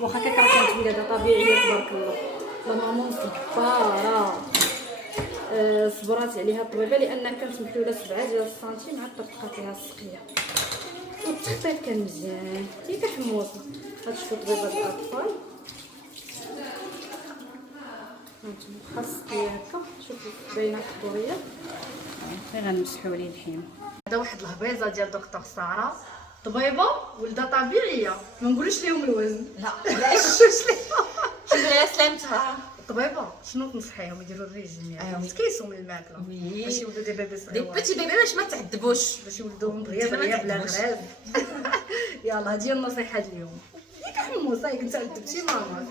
واخا كيك راه كانت ولاده طبيعيه تبارك الله. لا مامون صباره صبرات عليها الطبيبه لان كانت محلوله 7 ديال السنتيم عاد طرطقات ليها السقيه والتخطيط كان مزيان. هي حموصه غتشوفوا طبيبه الاطفال هانتوما خاص هكا. شوفوا باينه الحضوريه غير غنمسحوا ليه الحين. هذا واحد الهبيزه ديال دكتور ساره طبيبه ولده طبيعيه ما نقولوش ليهم الوزن لا علاش الحمد لله سلامتها. طبيبه شنو تنصحيهم يديروا الريجيم يعني كيسوا من الماكله باش يولدوا دي بيبي دي صغيور بيتي بيبي باش ما تعذبوش. باش يولدوهم دغيا بلا غراز. يلا هذه هي النصيحه اليوم. ياك حموصه ياك انت عذبتي ماما